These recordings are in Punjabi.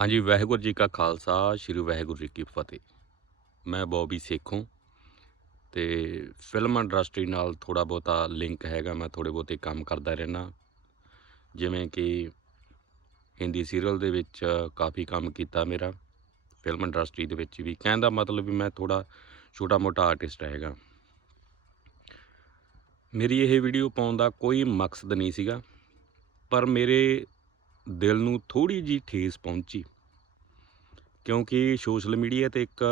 ਹਾਂਜੀ, ਵਾਹਿਗੁਰੂ ਜੀ ਕਾ ਖਾਲਸਾ, ਸ੍ਰੀ ਵਾਹਿਗੁਰੂ ਜੀ ਕੀ ਫਤਿਹ। ਮੈਂ ਬੌਬੀ ਸੇਖੋਂ ਤੇ ਫਿਲਮ ਇੰਡਸਟਰੀ ਨਾਲ ਥੋੜਾ ਬਹੁਤਾ ਲਿੰਕ ਹੈਗਾ, ਮੈਂ ਥੋੜੇ ਬਹੁਤੇ ਕੰਮ ਕਰਦਾ ਰਹਿਣਾ ਜਿਵੇਂ ਕਿ ਹਿੰਦੀ ਸੀਰੀਅਲ ਦੇ ਵਿੱਚ ਕਾਫੀ ਕੰਮ ਕੀਤਾ ਮੇਰਾ, ਫਿਲਮ ਇੰਡਸਟਰੀ ਦੇ ਵਿੱਚ ਵੀ। ਕਹਿਣ ਦਾ ਮਤਲਬ ਵੀ ਮੈਂ ਥੋੜਾ ਛੋਟਾ ਮੋਟਾ ਆਰਟਿਸਟ ਹੈਗਾ। ਮੇਰੀ ਇਹ ਵੀਡੀਓ ਪਾਉਣ ਦਾ ਕੋਈ ਮਕਸਦ ਨਹੀਂ ਸੀਗਾ, ਪਰ ਮੇਰੇ ਦਿਲ ਨੂੰ ਥੋੜੀ ਜੀ ਠੇਸ ਪਹੁੰਚੀ, ਕਿਉਂਕਿ ਸੋਸ਼ਲ ਮੀਡੀਆ ਤੇ ਇੱਕ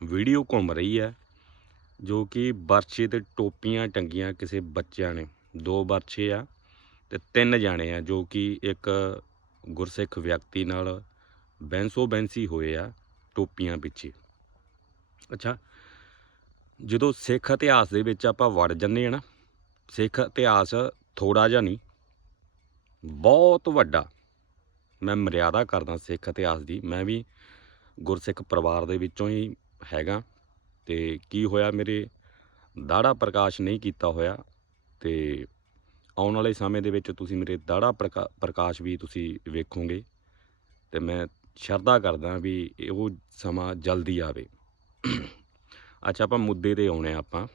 ਵੀਡੀਓ ਘੁੰਮ ਰਹੀ ਹੈ, ਜੋ ਕਿ ਬਰਛੇ ਤੇ ਟੋਪੀਆਂ ਟੰਗੀਆਂ ਕਿਸੇ ਬੱਚਿਆਂ ਨੇ, ਦੋ ਬਰਛੇ ਆ ਤੇ ਤਿੰਨ ਜਾਣੇ ਆ, ਜੋ ਕਿ ਇੱਕ ਗੁਰਸਿੱਖ ਵਿਅਕਤੀ ਨਾਲ ਬੈਂਸੋ ਬੈਂਸੀ ਹੋਏ ਆ ਟੋਪੀਆਂ ਪਿੱਛੇ। ਅੱਛਾ, ਜਦੋਂ ਸਿੱਖ ਇਤਿਹਾਸ ਦੇ ਵਿੱਚ ਆਪਾਂ ਵੜ ਜੰਨੇ ਆ ਨਾ, ਸਿੱਖ ਇਤਿਹਾਸ ਥੋੜਾ ਜਿਹਾ ਨਹੀਂ ਬਹੁਤ ਵੱਡਾ। ਮੈਂ ਮਰਿਆਦਾ ਕਰਦਾ ਸਿੱਖ ਇਤਿਹਾਸ ਦੀ। ਮੈਂ ਵੀ ਗੁਰਸਿੱਖ ਪਰਿਵਾਰ ਦੇ ਵਿੱਚੋਂ ਹੀ ਹੈਗਾ ਤੇ ਕੀ ਹੋਇਆ, ਮੇਰੇ ਦਾੜਾ ਪ੍ਰਕਾਸ਼ ਨਹੀਂ ਕੀਤਾ ਹੋਇਆ ਤੇ ਆਉਣ ਵਾਲੇ ਸਮੇਂ ਦੇ ਵਿੱਚ ਤੁਸੀਂ ਮੇਰੇ ਦਾੜਾ ਪ੍ਰਕਾ- ਪ੍ਰਕਾਸ਼ ਵੀ ਤੁਸੀਂ ਵੇਖੋਗੇ ਤੇ ਮੈਂ ਸ਼ਰਧਾ ਕਰਦਾ ਵੀ ਉਹ ਸਮਾਂ ਜਲਦੀ ਆਵੇ। ਅੱਛਾ, ਆਪਾਂ ਮੁੱਦੇ ਤੇ ਆਉਣੇ ਆ ਆਪਾਂ।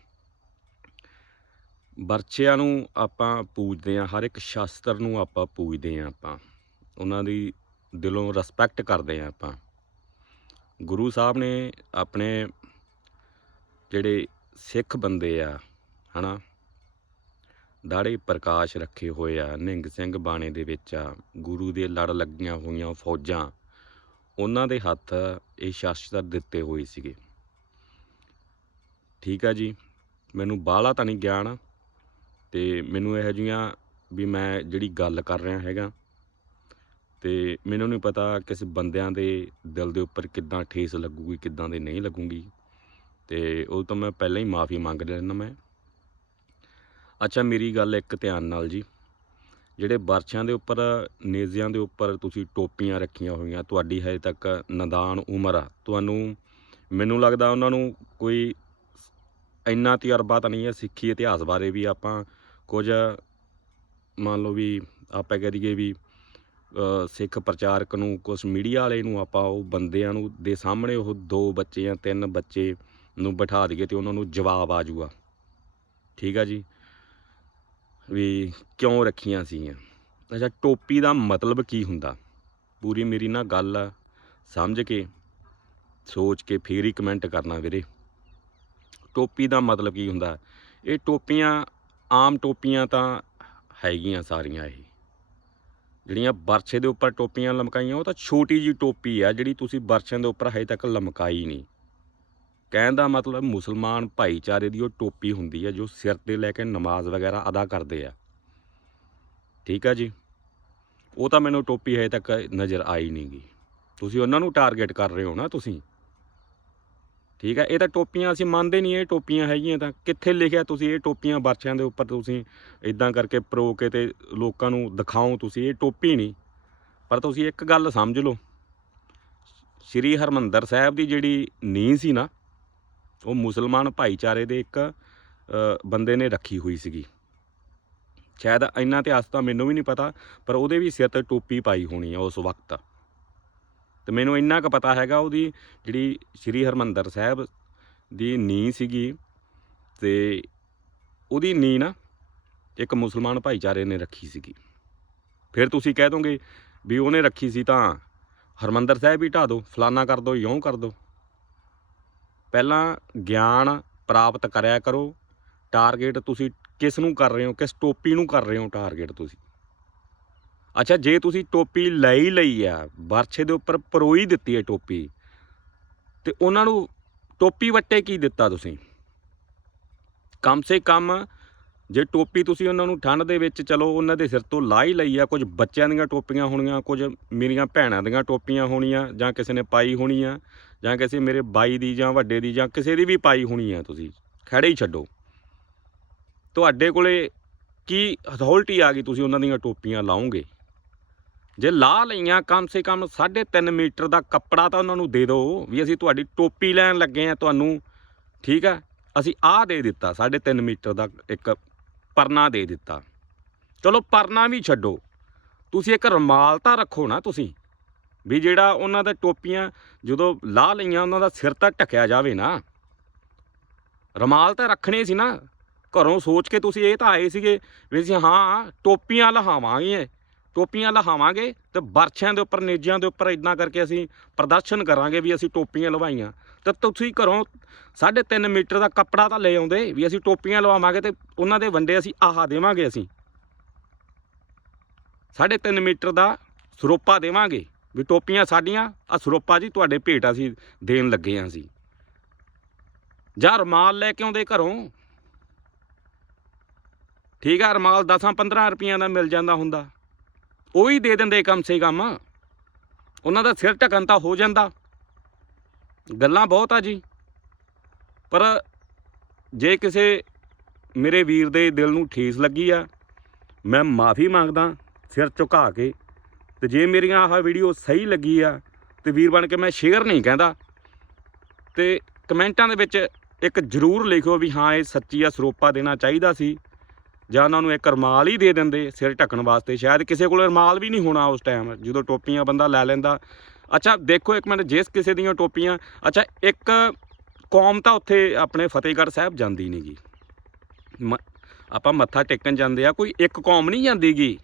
ਬਰਛਿਆਂ ਨੂੰ ਆਪਾਂ ਪੂਜਦੇ ਆ ਹਰ ਇੱਕ ਸ਼ਾਸਤਰ ਨੂੰ ਆਪਾਂ ਪੂਜਦੇ ਆ ਆਪਾਂ। ਉਹਨਾਂ ਦੀ ਦਿਲੋਂ ਰਿਸਪੈਕਟ ਕਰਦੇ ਆ ਆਪਾਂ। ਗੁਰੂ ਸਾਹਿਬ ਨੇ ਆਪਣੇ ਜਿਹੜੇ ਸਿੱਖ ਬੰਦੇ ਆ, ਹਨਾ ਦਾੜੇ ਪ੍ਰਕਾਸ਼ ਰੱਖੇ ਹੋਏ ਆ ਨਿੰਗ ਸਿੰਘ ਬਾਣੇ ਦੇ ਵਿੱਚ ਆ, ਗੁਰੂ ਦੇ ਲੜ ਲੱਗੀਆਂ ਹੋਈਆਂ ਫੌਜਾਂ, ਉਹਨਾਂ ਦੇ ਹੱਥ ਇਹ ਸ਼ਾਸਤਰ ਦਿੱਤੇ ਹੋਏ ਸੀਗੇ। ਠੀਕ ਆ ਜੀ? ਮੈਨੂੰ ਬਾਹਲਾ ਤਾਂ ਨਹੀਂ ਗਿਆਨ। ਅਤੇ ਮੈਨੂੰ ਇਹੋ ਜਿਹੀਆਂ ਵੀ ਮੈਂ ਜਿਹੜੀ ਗੱਲ ਕਰ ਰਿਹਾ ਹੈਗਾ ਅਤੇ ਮੈਨੂੰ ਨਹੀਂ ਪਤਾ ਕਿਸ ਬੰਦਿਆਂ ਦੇ ਦਿਲ ਦੇ ਉੱਪਰ ਕਿੱਦਾਂ ਠੇਸ ਲੱਗੂਗੀ, ਕਿੱਦਾਂ ਦੇ ਨਹੀਂ ਲੱਗੂਗੀ। ਅਤੇ ਉਹ ਤਾਂ ਮੈਂ ਪਹਿਲਾਂ ਹੀ ਮਾਫੀ ਮੰਗ ਲੈਣਾ ਮੈਂ। ਅੱਛਾ, ਮੇਰੀ ਗੱਲ ਇੱਕ ਧਿਆਨ ਨਾਲ ਜੀ। ਜਿਹੜੇ ਬਰਛਿਆਂ ਦੇ ਉੱਪਰ, ਨੇਜ਼ਿਆਂ ਦੇ ਉੱਪਰ ਤੁਸੀਂ ਟੋਪੀਆਂ ਰੱਖੀਆਂ ਹੋਈਆਂ, ਤੁਹਾਡੀ ਹਜੇ ਤੱਕ ਨਦਾਨ ਉਮਰ ਆ। ਤੁਹਾਨੂੰ, ਮੈਨੂੰ ਲੱਗਦਾ ਉਹਨਾਂ ਨੂੰ ਕੋਈ ਇੰਨਾ ਤਜਰਬਾ ਤਾਂ ਨਹੀਂ ਹੈ ਸਿੱਖੀ ਇਤਿਹਾਸ ਬਾਰੇ ਵੀ ਆਪਾਂ ਕੁਝ ਮੰਨ ਲਓ ਵੀ ਆਪਾਂ ਕਹਿ ਦਈਏ ਵੀ ਸਿੱਖ ਪ੍ਰਚਾਰਕ ਨੂੰ ਕੁਝ ਮੀਡੀਆ ਵਾਲੇ ਨੂੰ ਆਪਾਂ ਉਹ ਬੰਦਿਆਂ ਨੂੰ ਦੇ ਸਾਹਮਣੇ ਉਹ ਦੋ ਬੱਚੇ ਜਾਂ ਤਿੰਨ ਬੱਚੇ ਨੂੰ ਬਿਠਾ ਦਈਏ ਤੇ ਉਹਨਾਂ ਨੂੰ ਜਵਾਬ ਆ ਜਾਊਗਾ। ਠੀਕ ਆ ਜੀ? ਵੀ ਕਿਉਂ ਰੱਖੀਆਂ ਸੀਗੀਆਂ? ਅੱਛਾ ਟੋਪੀ ਦਾ ਮਤਲਬ ਕੀ ਹੁੰਦਾ? ਪੂਰੀ ਮੇਰੀ ਨਾ ਗੱਲ ਆ, ਸਮਝ ਕੇ ਸੋਚ ਕੇ ਫੇਰ ਹੀ ਕਮੈਂਟ ਕਰਨਾ ਵੀਰੇ। ਟੋਪੀ ਦਾ ਮਤਲਬ ਕੀ ਹੁੰਦਾ? ਇਹ ਟੋਪੀਆਂ ਆਮ ਟੋਪੀਆਂ ਤਾਂ ਹੈਗੀਆਂ ਸਾਰੀਆਂ ਇਹ। ਜਿਹੜੀਆਂ ਬਰਛੇ ਦੇ ਉੱਪਰ ਟੋਪੀਆਂ ਲਮਕਾਈਆਂ, ਉਹ ਤਾਂ ਛੋਟੀ ਜੀ ਟੋਪੀ ਆ, ਜਿਹੜੀ ਤੁਸੀਂ ਬਰਛਿਆਂ ਦੇ ਉੱਪਰ ਹਜੇ ਤੱਕ ਲਮਕਾਈ ਨਹੀਂ। ਕਹਿਣ ਦਾ ਮਤਲਬ ਮੁਸਲਮਾਨ ਭਾਈਚਾਰੇ ਦੀ ਉਹ ਟੋਪੀ ਹੁੰਦੀ ਹੈ ਜੋ ਸਿਰ ਤੇ ਲੈ ਕੇ ਨਮਾਜ਼ ਵਗੈਰਾ ਅਦਾ ਕਰਦੇ ਆ। ਠੀਕ ਆ ਜੀ? ਉਹ ਤਾਂ ਮੈਨੂੰ ਟੋਪੀ ਹਜੇ ਤੱਕ ਨਜ਼ਰ ਆਈ ਨਹੀਂਗੀ ਤੁਸੀਂ ਉਹਨਾਂ ਨੂੰ ਟਾਰਗੇਟ ਕਰ ਰਹੇ ਹੋ ਨਾ ਤੁਸੀਂ? ਠੀਕ ਹੈ ਇਹ ਤਾਂ ਟੋਪੀਆਂ ਅਸੀਂ ਮੰਨਦੇ ਨਹੀਂ, ਇਹ ਟੋਪੀਆਂ ਹੈਗੀਆਂ ਤਾਂ ਕਿੱਥੇ ਲਿਖਿਆ ਤੁਸੀਂ ਇਹ ਟੋਪੀਆਂ ਬਰਛਿਆਂ ਦੇ ਉੱਪਰ ਤੁਸੀਂ ਇਦਾਂ ਕਰਕੇ ਪਰੋ ਕੇ ਤੇ ਲੋਕਾਂ ਨੂੰ ਦਿਖਾਓ ਤੁਸੀਂ, ਇਹ ਟੋਪੀ ਨਹੀਂ। ਪਰ ਤੁਸੀਂ ਇੱਕ ਗੱਲ ਸਮਝ ਲਓ, ਸ਼੍ਰੀ ਹਰਮੰਦਰ ਸਾਹਿਬ ਦੀ ਜਿਹੜੀ ਨੀਂਹ ਸੀ ਨਾ, ਉਹ ਮੁਸਲਮਾਨ ਭਾਈਚਾਰੇ ਦੇ ਇੱਕ ਬੰਦੇ ਨੇ ਰੱਖੀ ਹੋਈ ਸੀਗੀ। ਸ਼ਾਇਦ ਇੰਨਾ ਇਤਿਹਾਸ ਤਾਂ ਮੈਨੂੰ ਵੀ ਨਹੀਂ ਪਤਾ, ਪਰ ਉਹਦੇ ਵੀ ਸਿਰ ਤੇ ਟੋਪੀ ਪਾਈ ਹੋਣੀ ਆ ਉਸ ਵਕਤ। ਤੇ ਮੈਨੂੰ ਇੰਨਾ ਕੁ ਪਤਾ ਹੈਗਾ ਉਹਦੀ ਜਿਹੜੀ ਸ਼੍ਰੀ ਹਰਮੰਦਰ ਸਾਹਿਬ ਦੀ ਨੀਂਹ ਸੀਗੀ ਤੇ ਉਹਦੀ ਨੀਂਹ ਨਾ ਇੱਕ ਮੁਸਲਮਾਨ ਭਾਈਚਾਰੇ ਨੇ ਰੱਖੀ ਸੀਗੀ। ਫਿਰ ਤੁਸੀਂ ਕਹਿ ਦੋਗੇ ਵੀ ਉਹਨੇ ਰੱਖੀ ਸੀ ਤਾਂ ਹਰਮੰਦਰ ਸਾਹਿਬ ਹੀ ਢਾ ਦਿਓ ਫਲਾਨਾ ਕਰ ਦਿਓ ਇਉਂ ਕਰ ਦਿਓ ਪਹਿਲਾਂ ਗਿਆਨ ਪ੍ਰਾਪਤ ਕਰਿਆ ਕਰੋ ਟਾਰਗੇਟ ਤੁਸੀਂ ਕਿਸ ਨੂੰ ਕਰ ਰਹੇ ਹੋ, ਕਿਸ ਟੋਪੀ ਨੂੰ ਕਰ ਰਹੇ ਹੋ ਟਾਰਗੇਟ ਤੁਸੀਂ। ਅੱਛਾ, ਜੇ ਤੁਸੀਂ ਟੋਪੀ ਲੈ ਹੀ ਲਈ ਆ, ਵਰਛੇ ਦੇ ਉੱਪਰ ਪਰੋਈ ਦਿੱਤੀ ਹੈ ਟੋਪੀ, ਤੇ ਉਹਨਾਂ ਨੂੰ ਟੋਪੀ ਵੱਟੇ ਕੀ ਦਿੱਤਾ ਤੁਸੀਂ? ਕਮ ਸੇ ਕਮ ਜੇ ਟੋਪੀ ਤੁਸੀਂ ਉਹਨਾਂ ਨੂੰ ਠੰਡ ਦੇ ਵਿੱਚ, ਚਲੋ ਉਹਨਾਂ ਦੇ ਸਿਰ ਤੋਂ ਲਾ ਹੀ ਲਈ ਆ, ਕੁਝ ਬੱਚਿਆਂ ਦੀਆਂ ਟੋਪੀਆਂ ਹੋਣੀਆਂ, ਕੁਝ ਮੇਰੀਆਂ ਭੈਣਾਂ ਦੀਆਂ ਟੋਪੀਆਂ ਹੋਣੀਆਂ, ਜਾਂ ਕਿਸੇ ਨੇ ਪਾਈ ਹੋਣੀ ਆ ਜਾਂ ਕਿਸੇ ਮੇਰੇ ਬਾਈ ਦੀ ਜਾਂ ਵੱਡੇ ਦੀ, ਜਾਂ ਕਿਸੇ ਦੀ ਵੀ ਪਾਈ ਹੋਣੀ ਆ ਤੁਸੀਂ, ਖੜੇ ਹੀ ਛੱਡੋ। ਤੁਹਾਡੇ ਕੋਲੇ ਕੀ ਅਥਾਰਟੀ ਆ ਗਈ ਤੁਸੀਂ ਉਹਨਾਂ ਦੀਆਂ ਟੋਪੀਆਂ ਲਾਓਗੇ? ਜੇ ਲਾ ਲਈਆਂ ਕਮ ਸੇ ਕਮ 3.5 ਮੀਟਰ ਦਾ ਕੱਪੜਾ ਤਾਂ ਉਹਨਾਂ ਨੂੰ ਦੇ ਦਿਓ ਵੀ ਅਸੀਂ ਤੁਹਾਡੀ ਟੋਪੀ ਲੈਣ ਲੱਗੇ ਆ ਤੁਹਾਨੂੰ, ਠੀਕ ਆ ਅਸੀਂ ਆਹ ਦੇ ਦਿੱਤਾ 3.5 ਮੀਟਰ ਦਾ ਇੱਕ ਪਰਨਾ ਦੇ ਦਿੱਤਾ। ਚਲੋ ਪਰਨਾ ਵੀ ਛੱਡੋ। ਤੁਸੀਂ ਇੱਕ ਰੁਮਾਲ ਤਾਂ ਰੱਖੋ ਨਾ ਤੁਸੀਂ, ਵੀ ਜਿਹੜਾ ਉਹਨਾਂ ਦਾ ਟੋਪੀਆਂ ਜਦੋਂ ਲਾਹ ਲਈਆਂ ਉਹਨਾਂ ਦਾ ਸਿਰ ਤਾਂ ਢੱਕਿਆ ਜਾਵੇ ਨਾ। ਰਮਾਲ ਤਾਂ ਰੱਖਣੇ ਸੀ ਨਾ, ਘਰੋਂ ਸੋਚ ਕੇ ਤੁਸੀਂ ਇਹ ਤਾਂ ਆਏ ਸੀਗੇ ਵੀ ਅਸੀਂ ਹਾਂ, ਟੋਪੀਆਂ ਲਹਾਵਾਂਗੇ। ਟੋਪੀਆਂ ਲਹਾਵਾਂਗੇ ਤੇ ਬਰਛਿਆਂ ਦੇ ਉੱਪਰ, ਨੇਜਿਆਂ ਦੇ ਉੱਪਰ ਇਦਾਂ ਕਰਕੇ ਅਸੀਂ ਪ੍ਰਦਰਸ਼ਨ ਕਰਾਂਗੇ ਵੀ ਅਸੀਂ ਟੋਪੀਆਂ ਲਵਾਈਆਂ। ਤੇ ਤੁਸੀਂ ਘਰੋਂ 3.5 ਮੀਟਰ ਦਾ ਕੱਪੜਾ ਤਾਂ ਲੈ ਆਉਂਦੇ ਵੀ ਅਸੀਂ ਟੋਪੀਆਂ ਲਵਾਵਾਂਗੇ ਤੇ ਉਹਨਾਂ ਦੇ ਵੰਡੇ ਅਸੀਂ ਆਹਾ ਦੇਵਾਂਗੇ ਅਸੀਂ। 3.5 ਮੀਟਰ ਦਾ ਸਰੋਪਾ ਦੇਵਾਂਗੇ ਵੀ ਟੋਪੀਆਂ ਸਾਡੀਆਂ ਆ ਸਰੋਪਾ ਜੀ ਤੁਹਾਡੇ ਭੇਟ ਅਸੀਂ ਦੇਣ ਲੱਗੇ ਆਂ ਅਸੀਂ। ਜਾਂ ਰਮਾਲ ਲੈ ਕੇ ਆਉਂਦੇ ਘਰੋਂ? ਠੀਕ ਆ, ਰਮਾਲ 10-15 ਰੁਪਈਆਂ ਦਾ ਮਿਲ ਜਾਂਦਾ ਹੁੰਦਾ। ਉਹ ਹੀ ਦੇ ਦਿੰਦੇ ਕਮ ਸੇ ਕਮ। ਉਹਨਾਂ ਦਾ ਸਿਰ ਢਕਣ ਤਾਂ ਹੋ ਜਾਂਦਾ। ਗੱਲਾਂ ਬਹੁਤ ਆ ਜੀ। ਪਰ ਜੇ ਕਿਸੇ ਮੇਰੇ ਵੀਰ ਦੇ ਦਿਲ ਨੂੰ ਠੇਸ ਲੱਗੀ ਆ, ਮੈਂ ਮਾਫੀ ਮੰਗਦਾ, ਸਿਰ ਝੁਕਾ ਕੇ। ਤੇ ਜੇ ਮੇਰੀਆਂ ਆਹ ਵੀਡੀਓ ਸਹੀ ਲੱਗੀ ਆ, ਤੇ ਵੀਰ ਬਣ ਕੇ ਮੈਂ ਸ਼ੇਅਰ ਨਹੀਂ ਕਹਿੰਦਾ। ਤੇ ਕਮੈਂਟਾਂ ਦੇ ਵਿੱਚ ਇੱਕ ਜ਼ਰੂਰ ਲਿਖੋ ਵੀ ਹਾਂ, ਇਹ ਸੱਚੀ ਆ, ਸਰੋਪਾ ਦੇਣਾ ਚਾਹੀਦਾ ਸੀ। ਜਾਂ ਉਹਨਾਂ ਨੂੰ ਇੱਕ ਰਮਾਲ ਹੀ ਦੇ ਦਿੰਦੇ ਸਿਰ ਢੱਕਣ ਵਾਸਤੇ, ਸ਼ਾਇਦ ਕਿਸੇ ਕੋਲ ਰਮਾਲ ਵੀ ਨਹੀਂ ਹੋਣਾ ਉਸ ਟਾਈਮ ਜਦੋਂ ਟੋਪੀਆਂ ਬੰਦਾ ਲੈ ਲੈਂਦਾ। ਅੱਛਾ, ਦੇਖੋ ਇੱਕ ਮਿੰਟ, ਜਿਸ ਕਿਸੇ ਦੀਆਂ ਟੋਪੀਆਂ, ਅੱਛਾ, ਇੱਕ ਕੌਮ ਤਾਂ ਉੱਥੇ ਆਪਣੇ ਫਤਿਹਗੜ੍ਹ ਸਾਹਿਬ ਜਾਂਦੀ ਨਹੀਂਗੀ ਆਪਾਂ ਮੱਥਾ ਟੇਕਣ ਜਾਂਦੇ ਆ, ਕੋਈ ਇੱਕ ਕੌਮ ਨਹੀਂ ਜਾਂਦੀਗੀ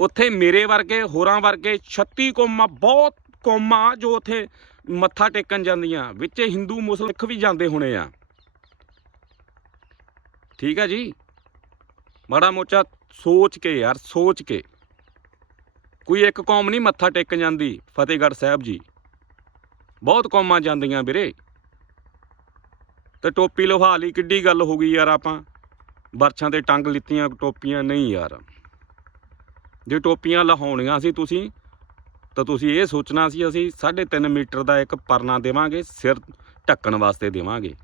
ਉੱਥੇ ਮੇਰੇ ਵਰਗੇ, ਹੋਰਾਂ ਵਰਗੇ 36 ਕੌਮਾਂ, ਬਹੁਤ ਕੌਮਾਂ ਜੋ ਉੱਥੇ ਮੱਥਾ ਟੇਕਣ ਜਾਂਦੀਆਂ, ਵਿੱਚ ਹਿੰਦੂ, ਮੁਸਲਿਮ ਵੀ ਜਾਂਦੇ ਹੋਣੇ ਆ। ਠੀਕ ਆ ਜੀ? ਮਾੜਾ ਮੋਚਾ ਸੋਚ ਕੇ ਯਾਰ, ਸੋਚ ਕੇ। ਕੋਈ ਇੱਕ ਕੌਮ ਨਹੀਂ ਮੱਥਾ ਟੇਕ ਜਾਂਦੀ, ਫਤਿਹਗੜ੍ਹ ਸਾਹਿਬ ਜੀ। ਬਹੁਤ ਕੌਮਾਂ ਜਾਂਦੀਆਂ ਵੀਰੇ। ਤੇ ਟੋਪੀ ਲਵਾ ਲਈ ਕਿੱਡੀ ਗੱਲ ਹੋ ਗਈ ਯਾਰ ਆਪਾਂ। ਬਰਛਾਂ ਤੇ ਟੰਗ ਲਿੱਤੀਆਂ ਟੋਪੀਆਂ, ਨਹੀਂ ਯਾਰ। ਜੇ ਟੋਪੀਆਂ ਲਹਾਉਣੀਆਂ ਸੀ ਤੁਸੀਂ, ਤਾਂ ਤੁਸੀਂ ਇਹ ਸੋਚਣਾ ਸੀ ਅਸੀਂ 3.5 ਮੀਟਰ ਦਾ ਇੱਕ ਪਰਨਾ ਦੇਵਾਂਗੇ, ਸਿਰ ਢੱਕਣ ਵਾਸਤੇ ਦੇਵਾਂਗੇ।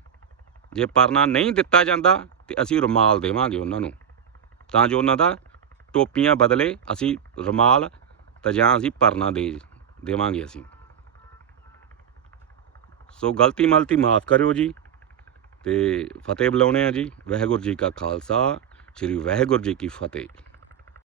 ਜੇ ਪਰਨਾ ਨਹੀਂ ਦਿੱਤਾ ਜਾਂਦਾ, ਤੇ ਅਸੀਂ ਰੁਮਾਲ ਦੇਵਾਂਗੇ ਉਹਨਾਂ ਨੂੰ। ਤਾਂ ਜੋ ਉਹਨਾਂ ਦਾ ਟੋਪੀਆਂ ਬਦਲੇ ਅਸੀਂ ਰੁਮਾਲ ਤਾਂ ਜਾਂ ਅਸੀਂ ਪਰਨਾ ਦੇ ਦੇਵਾਂਗੇ ਅਸੀਂ। ਸੋ ਗਲਤੀ ਮਲਤੀ ਮਾਫ ਕਰਿਓ ਜੀ ਤੇ ਫਤਿਹ ਬੁਲਾਉਣੇ ਆ ਜੀ। ਵਾਹਿਗੁਰੂ ਜੀ ਕਾ ਖਾਲਸਾ, ਸ੍ਰੀ ਵਾਹਿਗੁਰੂ ਜੀ ਕੀ ਫਤਿਹ।